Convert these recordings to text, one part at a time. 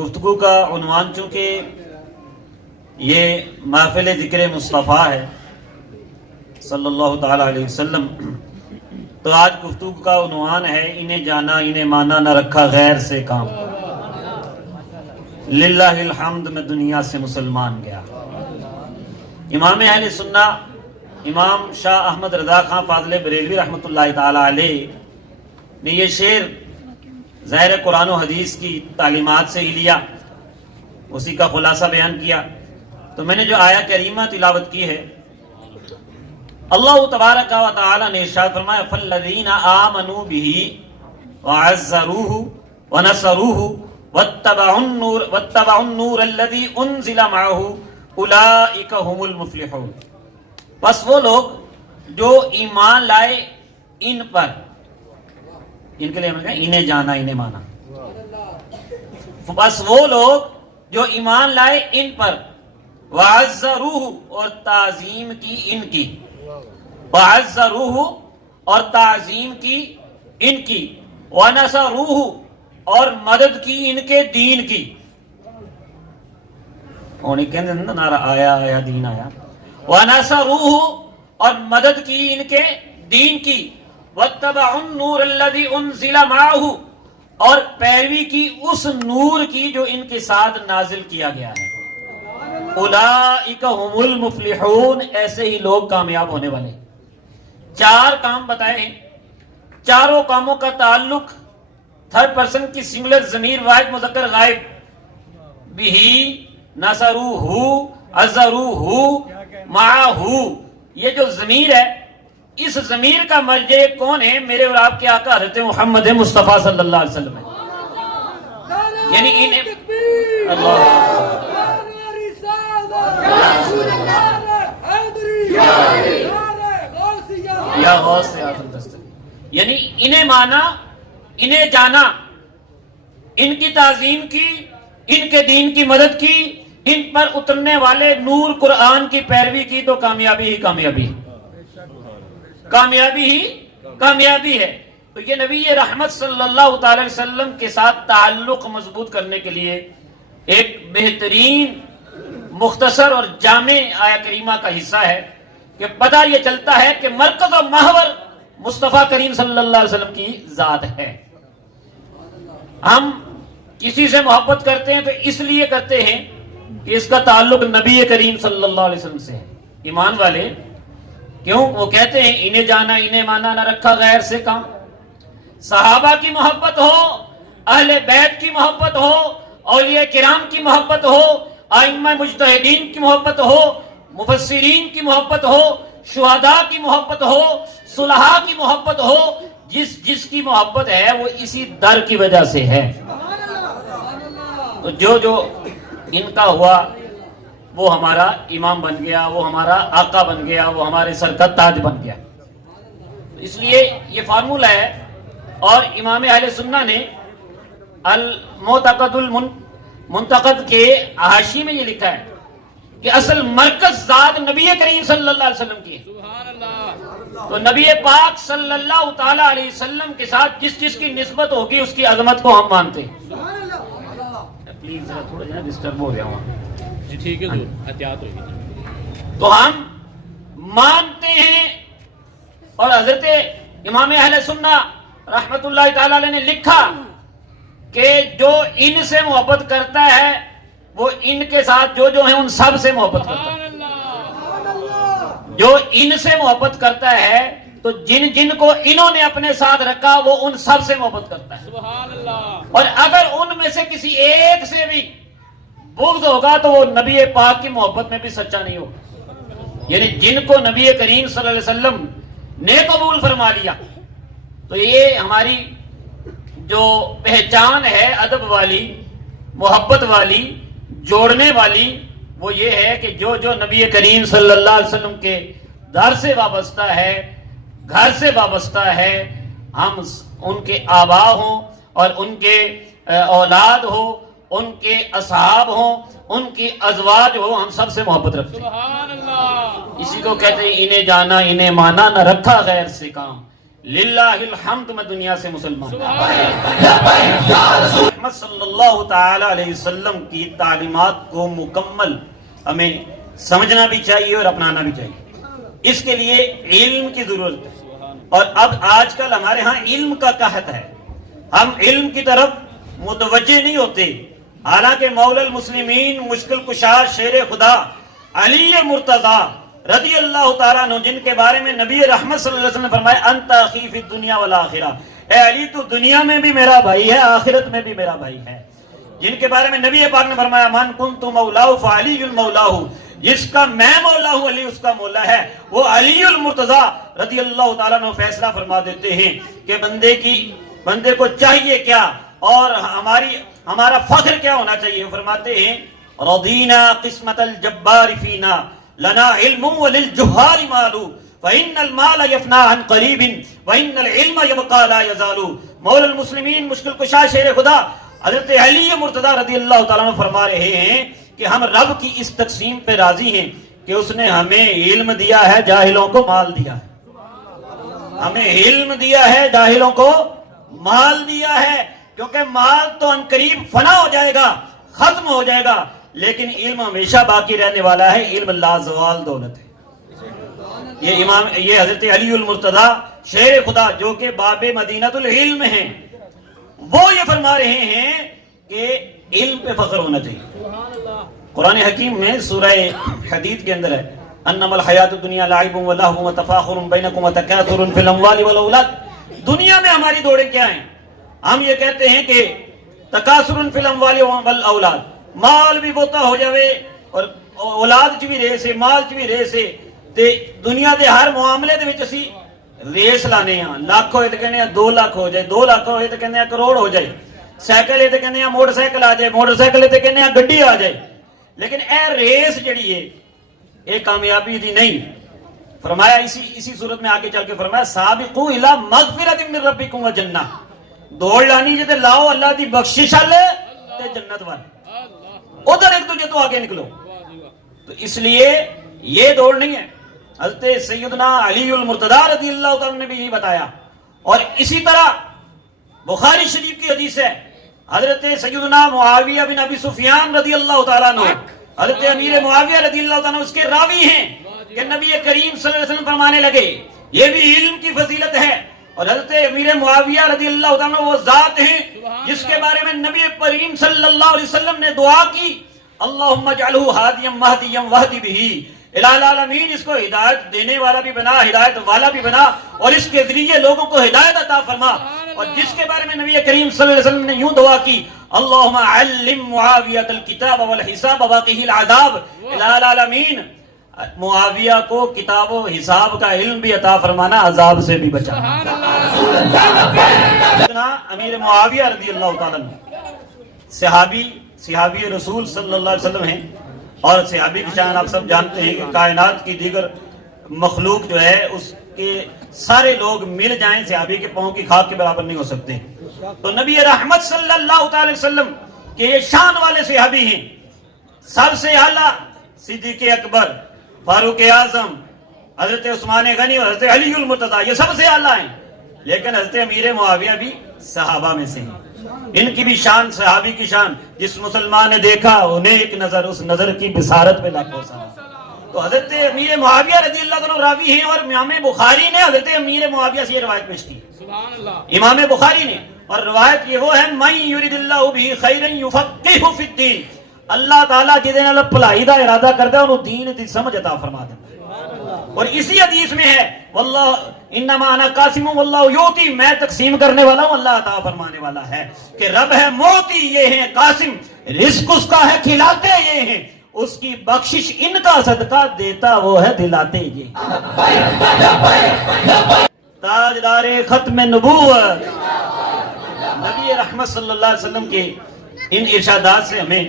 گفتگو کا عنوان چونکہ یہ محفل ذکر مصطفیٰ ہے صلی اللہ تعالی علیہ وسلم، تو آج گفتگو کا عنوان ہے انہیں جانا انہیں مانا نہ رکھا غیر سے کام، للہ الحمد میں دنیا سے مسلمان گیا۔ امام اہل سنہ امام شاہ احمد رضا خان فاضل بریلوی رحمۃ اللہ تعالی علیہ نے یہ شعر ظاہر قرآن و حدیث کی تعلیمات سے ہی لیا، اسی کا خلاصہ بیان کیا۔ تو میں نے جو آیہ کریمہ تلاوت کی ہے، اللہ تبارک و تعالی نے ارشاد فرمایا فالذین آمنوا بہ وعزروہ ونصروہ واتبعوا النور الذی انزل معہ اولئک هم المفلحون۔ بس وہ لوگ جو ایمان لائے ان پر، ان کے لیے ہم نے کہا انہیں جانا انہیں مانا، بس وہ لوگ جو ایمان لائے ان پر، وعزروہ اور تعظیم کی ان کی، وعزروہ اور تعظیم کی ان کی، ونصروہ اور مدد کی ان کے دین کی۔ انہیں کہتے ہیں نعرہ آیا آیا دین آیا۔ ونصروہ اور مدد کی ان کے دین کی، واتبعوا النور الذی انزل معہ اور پیروی کی اس نور کی جو ان کے ساتھ نازل کیا گیا ہے۔ اولئک هم المفلحون، ایسے ہی لوگ کامیاب ہونے والے۔ چار کام بتائے ہیں، چاروں کاموں کا تعلق تھرڈ پرسن کی سنگولر ضمیر واحد مذکر غائب، بہی نصروہ عزروہ معہ، یہ جو ضمیر ہے اس ضمیر کا مرجع کون ہے؟ میرے اور آپ کے آقا حضرت محمد مصطفیٰ صلی اللہ علیہ وسلم ہے۔ یعنی انہیں یا غوث سے آخر دستگیر، یعنی انہیں مانا انہیں جانا، ان کی تعظیم کی، ان کے دین کی مدد کی، ان پر اترنے والے نور قرآن کی پیروی کی، تو کامیابی ہی کامیابی، کامیابی ہی کامیابی ہے۔ تو یہ نبی رحمت صلی اللہ تعالی وسلم کے ساتھ تعلق مضبوط کرنے کے لیے ایک بہترین مختصر اور جامع آیہ کریمہ کا حصہ ہے کہ پتہ یہ چلتا ہے کہ مرکز و محور مصطفیٰ کریم صلی اللہ علیہ وسلم کی ذات ہے۔ ہم کسی سے محبت کرتے ہیں تو اس لیے کرتے ہیں کہ اس کا تعلق نبی کریم صلی اللہ علیہ وسلم سے ہے۔ ایمان والے کیوں؟ وہ کہتے ہیں انہیں جانا انہیں مانا نہ رکھا غیر سے کام۔ صحابہ کی محبت ہو، اہل بیت کی محبت ہو، اولیاء کرام کی محبت ہو، ائمہ مجتہدین کی محبت ہو، مفسرین کی محبت ہو، شہداء کی محبت ہو، صلحاء کی محبت ہو، جس کی محبت ہے وہ اسی در کی وجہ سے ہے۔ تو جو ان کا ہوا وہ ہمارا امام بن گیا، وہ ہمارا آقا بن گیا، وہ ہمارے سر کا تاج بن گیا۔ اس لیے یہ فارمولہ ہے، اور امام اہل سنہ نے المعتقد المنتقد کے حاشی میں یہ لکھا ہے کہ اصل مرکز ذات نبی کریم صلی اللہ علیہ وسلم کی ہے۔ تو نبی پاک صلی اللہ تعالی علیہ وسلم کے ساتھ جس کی نسبت ہوگی اس کی عظمت کو ہم مانتے ہیں۔ پلیز ذرا تھوڑا جو ہے ڈسٹرب ہو گیا وہاں، جی ٹھیک ہے، احتیاط ہوگی۔ تو ہم مانتے ہیں، اور حضرت امام اہل سنہ رحمت اللہ تعالی علیہ نے لکھا کہ جو ان سے محبت کرتا ہے وہ ان کے ساتھ جو ہیں ان سب سے محبت کرتا ہے۔ جو ان سے محبت کرتا ہے تو جن کو انہوں نے اپنے ساتھ رکھا وہ ان سب سے محبت کرتا ہے۔ سبحان اللہ۔ اور اگر ان میں سے کسی ایک سے بھی بغض ہوگا تو وہ نبی پاک کی محبت میں بھی سچا نہیں ہوگا۔ یعنی جن کو نبی کریم صلی اللہ علیہ وسلم نے قبول فرما لیا، تو یہ ہماری جو پہچان ہے ادب والی، محبت والی، جوڑنے والی، وہ یہ ہے کہ جو نبی کریم صلی اللہ علیہ وسلم کے در سے وابستہ ہے، گھر سے وابستہ ہے، ہم ان کے آبا ہوں اور ان کے اولاد ہو، ان کے اصحاب ہوں، ان کی ازواج ہو، ہم سب سے محبت رکھتے ہیں۔ سبحان اللہ۔ اسی کو کہتے ہیں انہیں جانا انہیں مانا نہ رکھا غیر سے کام، للہ الحمد میں دنیا سے مسلمان محمد صلی اللہ تعالی علیہ وسلم کی تعلیمات کو مکمل ہمیں سمجھنا بھی چاہیے اور اپنانا بھی چاہیے. اس کے لیے علم کی ضرورت ہے. اور اب آج کل ہمارے ہاں علم کا قحط ہے, ہم علم کی طرف متوجہ نہیں ہوتے. حالانکہ مولا المسلمین مشکل کشا شیر خدا علی مرتضیٰ رضی اللہ تعالیٰ عنہ, جن کے بارے میں نبی رحمت صلی اللہ علیہ وسلم نے فرمایا انت اخی فی الدنیا والآخرہ, اے علی تو دنیا میں بھی میرا بھائی ہے, آخرت میں بھی میرا بھائی ہے. جن کے بارے میں نبی پاک نے فرمایا من کنت مولاہ فعلی المولاہ, جس کا میں مولا ہوں علی اس کا مولا ہے. وہ علی المرتضیٰ رضی اللہ تعالیٰ عنہ فیصلہ فرما دیتے ہیں کہ بندے کو چاہیے کیا اور ہمارا فخر کیا ہونا چاہیے. وہ فرماتے ہیں رضینا قسمت الجبار فینا لنا علم وللجہال مال فإن المال يفنى عن قریب وإن العلم يبقى لا يزال. مولا المسلمین مشکل کشا شیر خدا حضرت علی مرتضیٰ رضی اللہ تعالیٰ عنہ فرما رہے ہیں کہ ہم رب کی اس تقسیم پہ راضی ہیں کہ اس نے ہمیں علم دیا ہے, جاہلوں کو مال دیا ہے. ہمیں علم دیا ہے, جاہلوں کو مال دیا ہے. کیونکہ مال تو ان قریب فنا ہو جائے گا, ختم ہو جائے گا, لیکن علم ہمیشہ باقی رہنے والا ہے. علم لازوال دولت ہے. یہ حضرت علی المرتضیٰ شیر خدا جو کہ باب مدینۃ العلم ہیں, وہ یہ فرما رہے ہیں کہ علم پہ فخر ہونا چاہیے. قرآن حکیم میں سورہ حدید کے اندر ہے انما الحیات الدنیا لعب و لہو و تفاخر بینکم و تکاثر فی الاموال والاولاد. دنیا میں ہماری دوڑیں کیا ہیں؟ ہم یہ کہتے ہیں کہ تکاثر فی الاموال والاولاد, مال بھی بوتا ہو جاوے اور اولاد چ بھی ریس ہے, مال چ بھی ریس ہے. تے دنیا دے ہر معاملے دے وچ اسی ریس لانے ہاں. لاکھ ہوئے تے کہنے ہیں 2 لاکھ ہو جائے, 2 لاکھ ہوئے تے کہنے ہیں کروڑ ہو جائے, سائیکل ہے تے کہنے ہیں موٹر سائیکل آ جائے, موٹر سائیکل ہے تے کہنے ہیں گڈی آ جائے. لیکن اے ریس جڑی ہے اے کامیابی دی نہیں. فرمایا اسی صورت میں آگے چل کے فرمایا سابقوا الی مغفرۃ من ربکم وجنہ. دوڑ لانی جے تے لاؤ اللہ دی بخشش والے تے جنت والے, ادھر ایک دوجے تو آگے نکلو. تو اس لیے یہ دوڑ نہیں ہے. حضرت سیدنا علی المرتضیٰ رضی اللہ تعالیٰ نے بھی یہی بتایا. اور اسی طرح بخاری شریف کی حدیث ہے حضرت سیدنا معاویہ بن ابی سفیان رضی اللہ تعالیٰ عنہ, حضرت امیر معاویہ رضی اللہ تعالیٰ عنہ اس کے راوی ہیں کہ نبی کریم صلی اللہ علیہ وسلم فرمانے لگے یہ بھی علم کی فضیلت ہے. اور حضرت امیر معاویہ رضی اللہ تعالیٰ عنہ وہ ذات ہیں جس کے بارے میں نبی کریم صلی اللہ علیہ وسلم نے دعا کی اللہم اجعلہ ہادیا مہدیا واہد بہ, الہ العالمین اس کو ہدایت دینے والا بھی بنا, ہدایت والا بھی بنا, اور اس کے ذریعے لوگوں کو ہدایت عطا فرما. اور جس کے بارے میں نبی کریم صلی اللہ علیہ وسلم نے یوں دعا کی اللہم علم معاویہ الکتاب والحساب وقہ العذاب, الہ العالمین معاویہ کو کتاب و حساب کا علم بھی عطا فرمانا, عذاب سے بھی بچانا. امیر معاویہ رضی اللہ تعالیٰ صحابی رسول صلی اللہ علیہ وسلم ہیں. اور صحابی کی شان آپ سب جانتے ہیں کہ کائنات کی دیگر مخلوق جو ہے اس کے سارے لوگ مل جائیں صحابی کے پاؤں کی خاک کے برابر نہیں ہو سکتے. تو نبی رحمت صلی اللہ تعالی وسلم کے یہ شان والے صحابی ہیں. سب سے اعلیٰ صدیق اکبر, فاروق اعظم, حضرت عثمان غنی اور حضرت علی المرتضیٰ, یہ سب سے اعلیٰ ہیں. لیکن حضرت امیر معاویہ بھی صحابہ میں سے ہیں. ان کی بھی شان صحابی کی شان, جس مسلمان نے دیکھا انہیں ایک نظر, اس نظر کی بصارت پہ لاکھوں سلام. تو حضرت امیر معاویہ رضی اللہ عنہ راوی ہیں, اور امام بخاری نے حضرت امیر معاویہ سے یہ روایت پیش کی. امام بخاری نے, اور روایت یہ وہ ہے من یرید اللہ بہ خیرا یفقہہ فی الدین, اللہ تعالیٰ جدے نال بھلائی دا ارادہ کردا ہے انہوں دین دی سمجھ عطا فرما دے. اور اسی حدیث میں ہے واللہ انما انا قاسم واللہ یعطی, میں تقسیم کرنے والا ہوں اللہ عطا فرمانے والا ہے. کہ رب ہے موتی یہ ہے, قاسم رزق اس کا ہے, کھلاتے یہ ہیں, اس کی بخشش ان کا صدقہ دیتا وہ ہے, دلاتے یہ. تاجدار ختم نبوت نبی رحمت صلی اللہ علیہ وسلم کے ان ارشادات سے ہمیں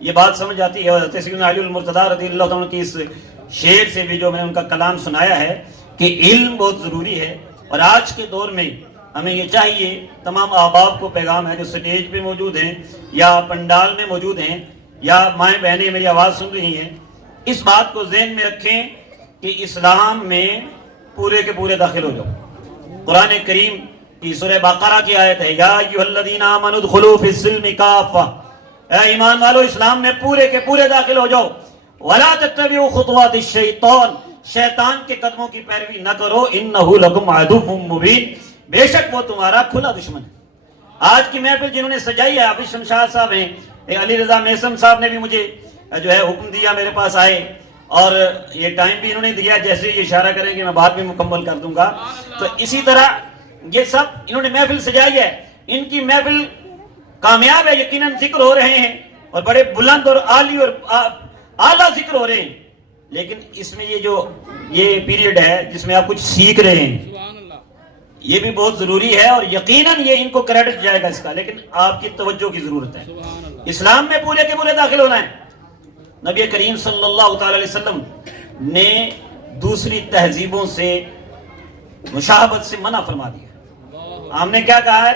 یہ بات سمجھ آتی ہے. حضرت سیدنا علی المرتضیٰ رضی اللہ عنہ کی اس شعر سے بھی جو میں نے ان کا کلام سنایا ہے کہ علم بہت ضروری ہے. اور آج کے دور میں ہمیں یہ چاہیے, تمام احباب کو پیغام ہے جو سٹیج پہ موجود ہیں یا پنڈال میں موجود ہیں یا مائیں بہنیں میری آواز سن رہی ہیں, اس بات کو ذہن میں رکھیں کہ اسلام میں پورے کے پورے داخل ہو جاؤ. قرآن کریم کی سورہ بقرہ کی آیت ہے، یا ایھا الذین آمنوا ادخلوا فی السلم کافہ، اے ایمان والو اسلام میں پورے کے پورے داخل ہو جاؤ، ولا تتبعوا خطوات الشیطان، شیطان کے قدموں کی پیروی نہ کرو، انہ لکم عدو مبین، بے شک وہ تمہارا کھلا دشمن ہے۔ آج کی محفل جنہوں نے سجائی ہے، حافظ شمشاد صاحب ہیں، علی رضا میثم صاحب نے بھی مجھے جو ہے حکم دیا، میرے پاس آئے اور یہ ٹائم بھی انہوں نے دیا، جیسے یہ اشارہ کریں کہ میں بات بھی مکمل کر دوں گا۔ تو اسی طرح یہ سب انہوں نے محفل سجائی ہے، ان کی محفل کامیاب ہے، یقیناً ذکر ہو رہے ہیں اور بڑے بلند اور عالی اور اعلیٰ ذکر ہو رہے ہیں، لیکن اس میں یہ پیریڈ ہے جس میں آپ کچھ سیکھ رہے ہیں، سبحان اللہ، یہ بھی بہت ضروری ہے اور یقیناً یہ ان کو کریڈٹ جائے گا اس کا، لیکن آپ کی توجہ کی ضرورت ہے۔ سبحان اللہ، اسلام میں پورے کے پورے داخل ہونا ہے۔ نبی کریم صلی اللہ تعالی علیہ وسلم نے دوسری تہذیبوں سے مشابہت سے منع فرما دیا۔ ہم نے کیا کہا ہے؟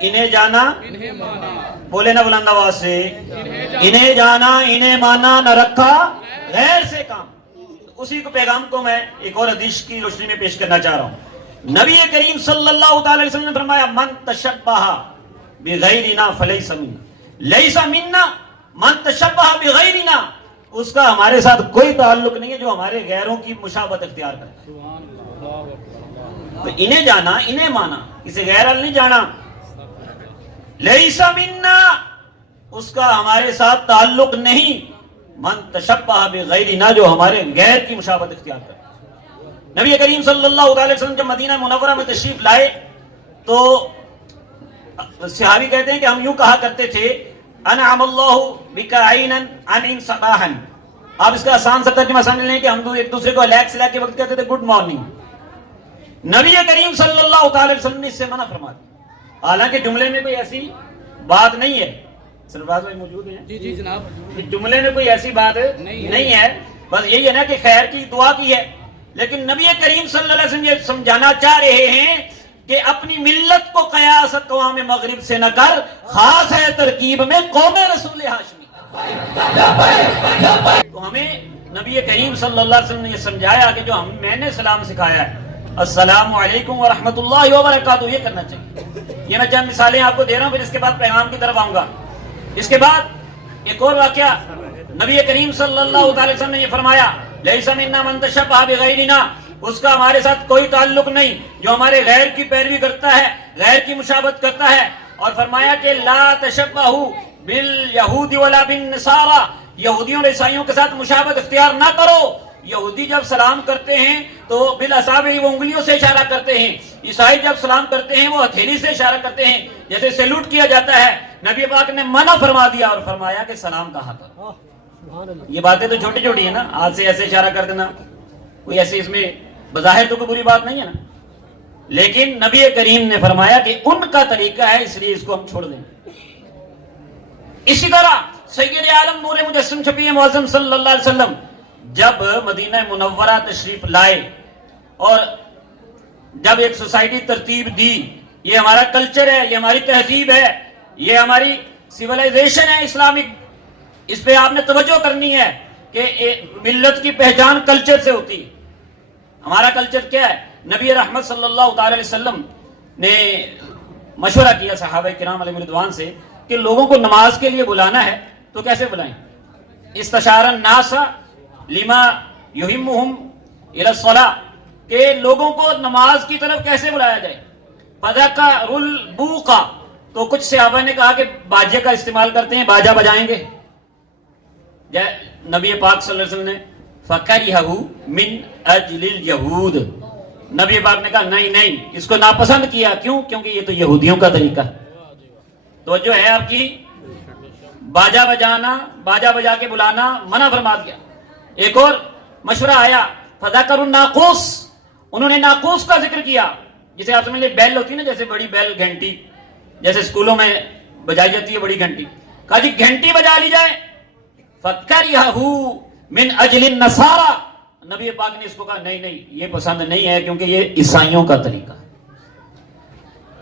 انہیں جانا، انہیں مانا، بولے نہ بلند آواز سے، انہیں جانا انہیں مانا، نہ رکھا غیر سے کام۔ اسی کو پیغام کو میں ایک اور حدیث کی روشنی میں پیش کرنا چاہ رہا ہوں۔ نبی کریم صلی اللہ تعالی علیہ وسلم نے فرمایا، من تشبہ بغیرنا فلیس منا، لیس منا من تشبہ بغیرنا، اس کا ہمارے ساتھ کوئی تعلق نہیں ہے جو ہمارے غیروں کی مشابہت اختیار کرتا ہے۔ سبحان اللہ، اللہ اکبر، تو انہیں جانا انہیں مانا، کسی غیر ال نہیں جانا۔ لیس منا، اس کا ہمارے ساتھ تعلق نہیں، من تشبہ بغیرنا، جو ہمارے غیر کی مشابہت اختیار کرتا ہے۔ نبی کریم صلی اللہ علیہ وسلم جب مدینہ منورہ میں تشریف لائے تو صحابی کہتے ہیں کہ ہم یوں کہا کرتے تھے، انعم اللہ بک عینا عن صباحا، آپ اس کا آسان سا ترجمہ سمجھ لیں کہ ہم ایک دوسرے کو علیک سلا کے وقت کہتے تھے گڈ مارننگ۔ نبی کریم صلی اللہ تعالی وسلم نے اس سے منع فرما دیا، حالانکہ جملے میں کوئی ایسی بات نہیں ہے، سرفراز بھائی موجود ہیں، جی جی جناب، جملے میں کوئی ایسی بات نہیں ہے، بس یہی ہے نا کہ خیر کی دعا کی ہے، لیکن نبی کریم صلی اللہ علیہ وسلم یہ سمجھانا چاہ رہے ہیں کہ اپنی ملت کو قیاس اقوام مغرب سے نہ کر، خاص ہے ترکیب میں قوم رسول ہاشمی۔ تو ہمیں نبی کریم صلی اللہ علیہ وسلم نے یہ سمجھایا کہ جو میں نے سلام سکھایا ہے، السلام علیکم ورحمۃ اللہ وبرکاتہ، یہ کرنا چاہیے۔ یہ میں چند مثالیں آپ کو دے رہا ہوں، پھر اس کے بعد پیغام کی طرف آؤں گا۔ اس کے بعد ایک اور واقعہ، نبی کریم صلی اللہ علیہ وسلم نے یہ فرمایا، لیس منا من تشبہ بغیرنا، اس کا ہمارے ساتھ کوئی تعلق نہیں جو ہمارے غیر کی پیروی کرتا ہے، غیر کی مشابہت کرتا ہے، اور فرمایا کہ لا تشبہوا بالیہود ولا بالنصارى، یہودیوں اور عیسائیوں کے ساتھ مشابہت اختیار نہ کرو۔ یہودی جب سلام کرتے ہیں تو بالاصابع، وہ انگلیوں سے اشارہ کرتے ہیں، عیسائی جب سلام کرتے ہیں وہ ہتھیلی سے اشارہ کرتے ہیں، جیسے سیلوٹ کیا جاتا ہے۔ نبی پاک نے منع فرما دیا اور فرمایا کہ سلام کہا کرو۔ یہ باتیں تو چھوٹی چھوٹی ہیں نا، ہاتھ سے ایسے اشارہ کر دینا، کوئی ایسے اس میں بظاہر تو کوئی بری بات نہیں ہے نا، لیکن نبی کریم نے فرمایا کہ ان کا طریقہ ہے، اس لیے اس کو ہم چھوڑ دیں۔ اسی طرح سید عالم نور مجسم شفیع معظم صلی اللہ علیہ وسلم جب مدینہ منورہ تشریف لائے اور جب ایک سوسائٹی ترتیب دی، یہ ہمارا کلچر ہے، یہ ہماری تہذیب ہے، یہ ہماری سیولائزیشن ہے اسلامک، اس پہ آپ نے توجہ کرنی ہے کہ ملت کی پہچان کلچر سے ہوتی ہے۔ ہمارا کلچر کیا ہے؟ نبی رحمت صلی اللہ تعالی علیہ وسلم نے مشورہ کیا صحابہ کرام علیہ رضوان سے کہ لوگوں کو نماز کے لیے بلانا ہے تو کیسے بلائیں؟ استشار الناس لما یہمہم الی الصلاۃ، کہ لوگوں کو نماز کی طرف کیسے بلایا جائے۔ فذکر البوقا، تو کچھ صحابہ نے کہا کہ باجے کا استعمال کرتے ہیں، باجا بجائیں گے۔ نبی پاک صلی اللہ علیہ وسلم نے فَكَرِهَهُ مِنْ أَجْلِ الْيَهُودِ، نبی پاک نے کہا نہیں نہیں، اس کو ناپسند کیا، کیوں؟ کیونکہ یہ تو یہودیوں کا طریقہ ہے۔ تو جو ہے آپ کی باجا بجانا، باجا بجا کے بلانا منع فرما دیا۔ ایک اور مشورہ آیا، فذکر الناقوس، انہوں نے ناقوس کا ذکر کیا، جسے آپ سمجھ لیں بیل ہوتی ہے نا، جیسے بڑی بیل گھنٹی، جیسے اسکولوں میں بجائی جاتی ہے بڑی گھنٹی، کہا جی گھنٹی بجا لی جائے۔ فَكَرِهَهُ من اجل النصارى، نبی پاک نے اس کو کہا نہیں نہیں، یہ پسند نہیں ہے کیونکہ یہ عیسائیوں کا طریقہ ہے۔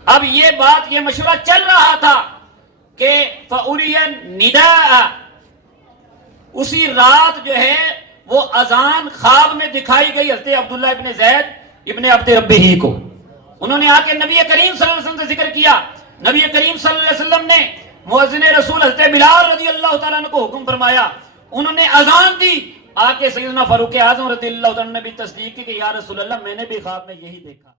اب یہ بات، یہ مشورہ چل رہا تھا کہ فَأُرِيَ النِّدَاءَ، اسی رات جو ہے وہ اذان خواب میں دکھائی گئی حضرت عبداللہ ابن زید ابن عبد ربہ کو۔ انہوں نے آ کے نبی کریم صلی اللہ علیہ وسلم سے ذکر کیا. نبی کریم صلی اللہ علیہ وسلم نے مؤذن رسول حضرت بلال رضی اللہ تعالیٰ عنہ کو حکم فرمایا. انہوں نے اذان دی. آ کے سیدنا فاروق اعظم رضی اللہ تعالیٰ عنہ نے بھی تصدیق کی کہ یا رسول اللہ میں نے بھی خواب میں یہی دیکھا.